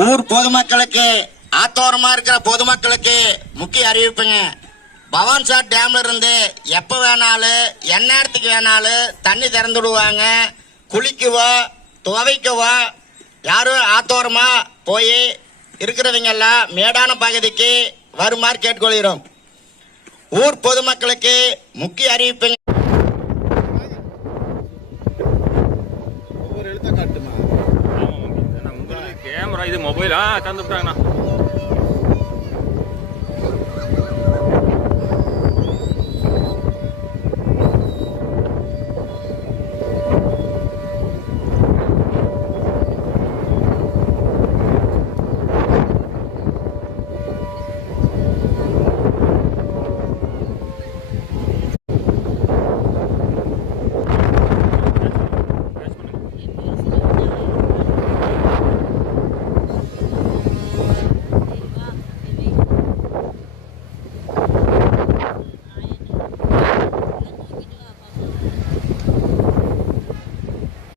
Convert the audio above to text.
ஊர் பொதுமக்களுக்கு, ஆத்தோரமா இருக்கிற பொதுமக்களுக்கு முக்கிய அறிவிப்புங்க. பவான்சார் டேம்ல இருந்து எப்ப வேணாலும் எந்நேரத்துக்கு வேணாலும் தண்ணி திறந்து விடுவாங்க. குளிக்கவோ துவைக்கவோ யாரும் ஆத்தோரமா போய் இருக்கிறவங்க எல்லாம் மேடான பகுதிக்கு வருமாறு கேட்டுக்கொள்கிறோம். ஊர் பொதுமக்களுக்கு முக்கிய அறிவிப்புங்க. கேமரா இது மொபைலா தந்துட்டாங்கண்ணா.